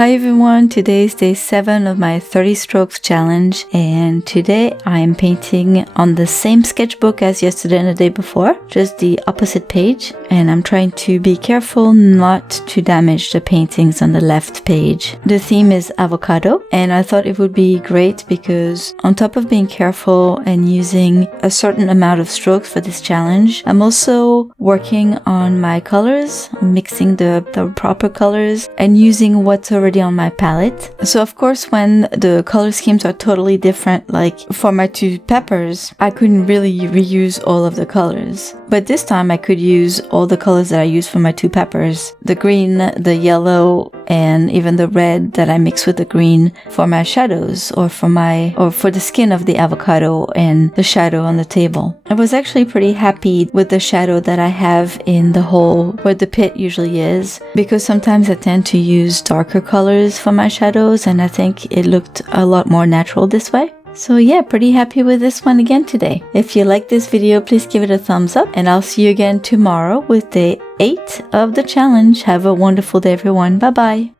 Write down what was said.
Hi everyone, today is day 7 of my 30 strokes challenge, and today I am painting on the same sketchbook as yesterday and the day before, just the opposite page, and I'm trying to be careful not to damage the paintings on the left page. The theme is avocado, and I thought it would be great because on top of being careful and using a certain amount of strokes for this challenge, I'm also working on my colors, mixing the proper colors and using what's already on my palette. So of course when the color schemes are totally different, like for my two peppers, I couldn't really reuse all of the colors. But this time I could use all the colors that I used for my two peppers. The green, the yellow, and even the red that I mixed with the green for my shadows or for the skin of the avocado and the shadow on the table. I was actually pretty happy with the shadow that I have in the hole where the pit usually is, because sometimes I tend to use darker colors for my shadows and I think it looked a lot more natural this way. So yeah, pretty happy with this one again today. If you like this video, please give it a thumbs up and I'll see you again tomorrow with day 8 of the challenge. Have a wonderful day everyone. Bye bye.